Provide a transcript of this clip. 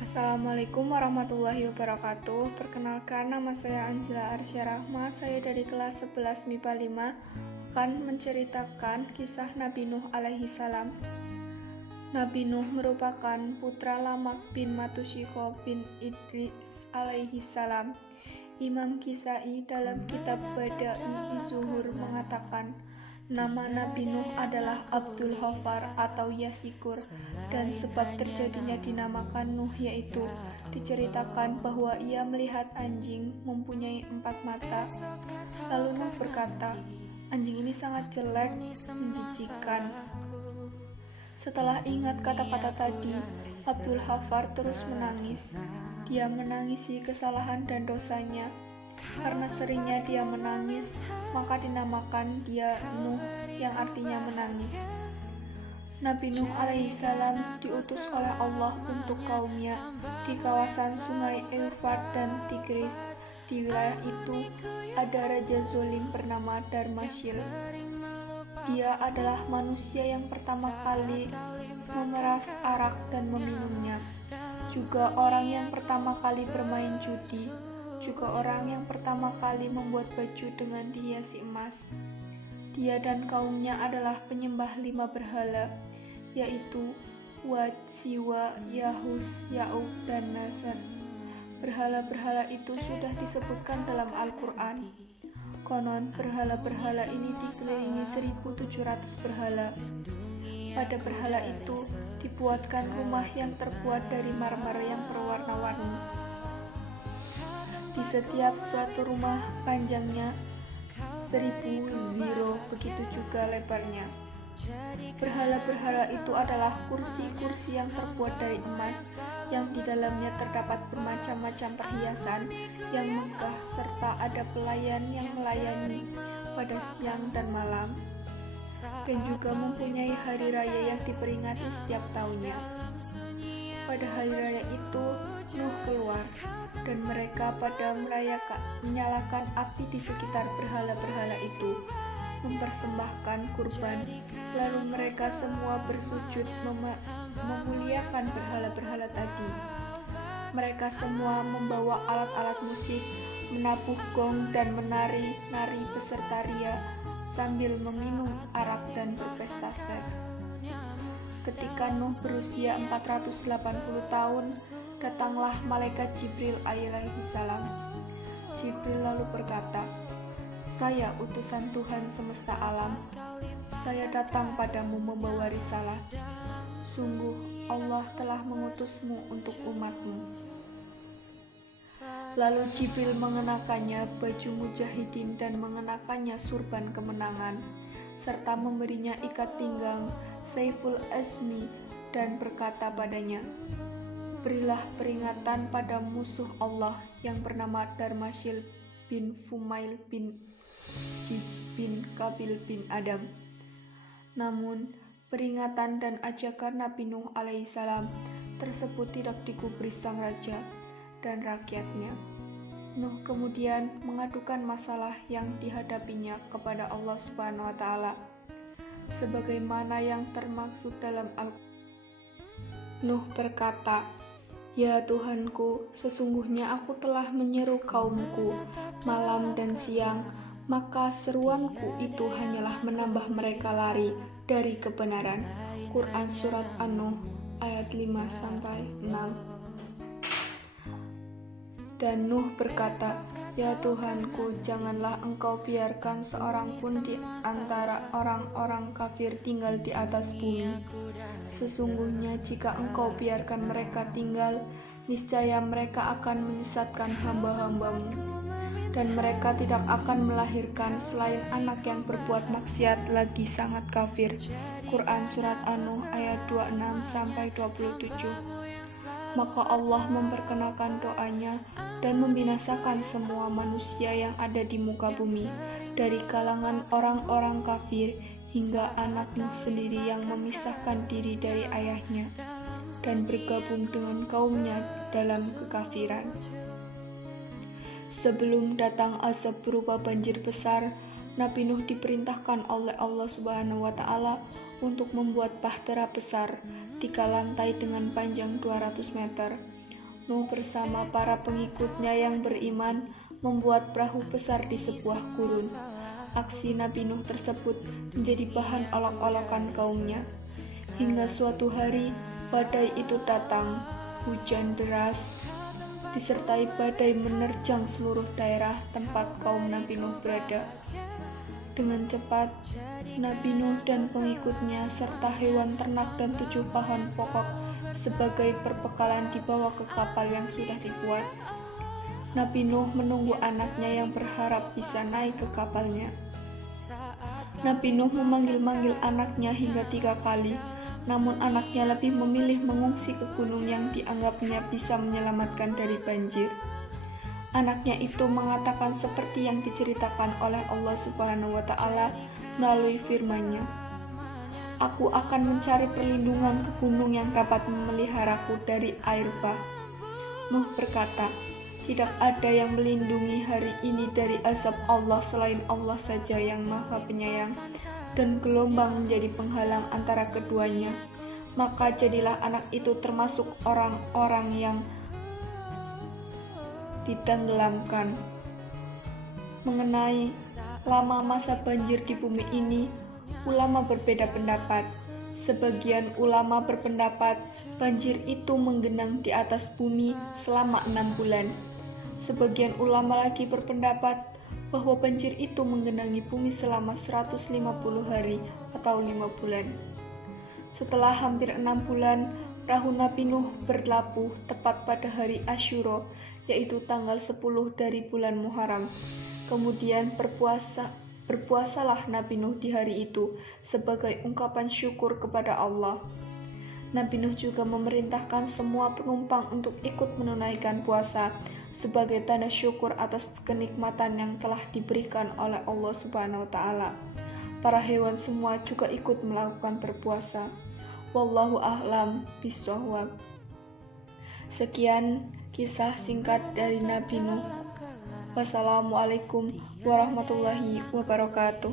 Assalamualaikum warahmatullahi wabarakatuh. Perkenalkan, nama saya Anzila Arsya Rahma. Saya dari kelas 11 MIPA 5 akan menceritakan kisah Nabi Nuh alaihi salam. Nabi Nuh merupakan putra Lamak bin Matusyikho bin Idris alaihi salam. Imam Kisai dalam kitab Bada'i Zuhur mengatakan, nama Nabi Nuh adalah Abdul Ghafar atau Yasikur, dan sebab terjadinya dinamakan Nuh yaitu diceritakan bahwa ia melihat anjing mempunyai 4 mata. Lalu Nuh berkata, anjing ini sangat jelek, menjijikan. Setelah ingat kata-kata tadi, Abdul Ghafar terus menangis. Dia menangisi kesalahan dan dosanya. Karena seringnya dia menangis, maka dinamakan dia Nuh yang artinya menangis. Nabi Nuh alaihissalam diutus oleh Allah untuk kaumnya di kawasan sungai Eufrat dan Tigris. Di wilayah itu ada raja zolim bernama Darmasyil. Dia adalah manusia yang pertama kali memeras arak dan meminumnya, juga orang yang pertama kali bermain judi, juga orang yang pertama kali membuat baju dengan dihiasi emas. Dia dan kaumnya adalah penyembah 5 berhala, yaitu Wad, Siwa, Yahus, Ya'uq, dan Nasr. Berhala-berhala itu sudah disebutkan dalam Al-Quran. Konon, berhala-berhala ini dikelilingi 1.700 berhala. Pada berhala itu dibuatkan rumah yang terbuat dari marmer yang berwarna-warni. Di setiap suatu rumah panjangnya 1.000 ziro, begitu juga lebarnya. Berhala-berhala itu adalah kursi-kursi yang terbuat dari emas, yang di dalamnya terdapat bermacam-macam perhiasan yang megah, serta ada pelayan yang melayani pada siang dan malam, dan juga mempunyai hari raya yang diperingati setiap tahunnya. Pada hari raya itu, Nuh keluar, dan mereka pada menyalakan api di sekitar berhala-berhala itu, mempersembahkan kurban. Lalu mereka semua bersujud memuliakan berhala-berhala tadi. Mereka semua membawa alat-alat musik, menabuh gong dan menari-nari beserta ria sambil meminum arak dan berpesta seks. Ketika Nuh berusia 480 tahun, datanglah malaikat Jibril alaihi salam. Jibril lalu berkata, saya utusan Tuhan semesta alam. Saya datang padamu membawa risalah. Sungguh Allah telah mengutusmu untuk umatmu. Lalu Jibril mengenakannya baju mujahidin dan mengenakannya surban kemenangan, serta memberinya ikat pinggang Saiful Azmi dan berkata padanya, berilah peringatan pada musuh Allah yang bernama Darmasyil bin Fumail bin Jij bin Kabil bin Adam. Namun, peringatan dan ajakan Nabi Nuh alaihissalam tersebut tidak digubris sang raja dan rakyatnya. Nuh kemudian mengadukan masalah yang dihadapinya kepada Allah Subhanahu wa Ta'ala, sebagaimana yang termaksud dalam Al-Quran. Nuh berkata, ya Tuhanku, sesungguhnya aku telah menyeru kaumku malam dan siang, maka seruanku itu hanyalah menambah mereka lari dari kebenaran. Quran Surat An-Nuh ayat 5-6. Dan Nuh berkata, ya Tuhanku, janganlah engkau biarkan seorang pun di antara orang-orang kafir tinggal di atas bumi. Sesungguhnya jika engkau biarkan mereka tinggal, niscaya mereka akan menyesatkan hamba-hambamu, dan mereka tidak akan melahirkan selain anak yang berbuat maksiat lagi sangat kafir. Quran Surat An-Nuh ayat 26-27. Maka Allah memperkenalkan doanya dan membinasakan semua manusia yang ada di muka bumi, dari kalangan orang-orang kafir hingga anak Nuh sendiri yang memisahkan diri dari ayahnya dan bergabung dengan kaumnya dalam kekafiran. Sebelum datang azab berupa banjir besar, Nabi Nuh diperintahkan oleh Allah Subhanahu wa Ta'ala untuk membuat bahtera besar 3 lantai dengan panjang 200 meter. Nuh bersama para pengikutnya yang beriman membuat perahu besar di sebuah gurun. Aksi Nabi Nuh tersebut menjadi bahan olok-olokan kaumnya. Hingga suatu hari badai itu datang, hujan deras, disertai badai menerjang seluruh daerah tempat kaum Nabi Nuh berada. Dengan cepat, Nabi Nuh dan pengikutnya serta hewan ternak dan 7 pohon pokok sebagai perbekalan dibawa ke kapal yang sudah dibuat. Nabi Nuh menunggu anaknya yang berharap bisa naik ke kapalnya. Nabi Nuh memanggil-manggil anaknya hingga 3 kali, namun anaknya lebih memilih mengungsi ke gunung yang dianggapnya bisa menyelamatkan dari banjir. Anaknya itu mengatakan seperti yang diceritakan oleh Allah Subhanahu wa Ta'ala melalui firman-Nya, "Aku akan mencari perlindungan ke gunung yang dapat memeliharaku dari air bah." Nuh berkata, "Tidak ada yang melindungi hari ini dari azab Allah selain Allah saja yang Maha Penyayang, dan gelombang menjadi penghalang antara keduanya. Maka jadilah anak itu termasuk orang-orang yang ditenggelamkan." Mengenai lama masa banjir di bumi ini, ulama berbeda pendapat. Sebagian ulama berpendapat banjir itu menggenang di atas bumi selama 6 bulan. Sebagian ulama lagi berpendapat bahwa banjir itu menggenangi bumi selama 150 hari atau 5 bulan. Setelah hampir 6 bulan, perahu Nabi Nuh berlabuh tepat pada hari Asyura, yaitu tanggal 10 dari bulan Muharram. Kemudian berpuasalah Nabi Nuh di hari itu sebagai ungkapan syukur kepada Allah. Nabi Nuh juga memerintahkan semua penumpang untuk ikut menunaikan puasa sebagai tanda syukur atas kenikmatan yang telah diberikan oleh Allah Subhanahu wa Ta'ala. Para hewan semua juga ikut melakukan berpuasa. Wallahu a'lam bishawab. Sekian kisah singkat dari Nabi Nuh. Wassalamualaikum warahmatullahi wabarakatuh.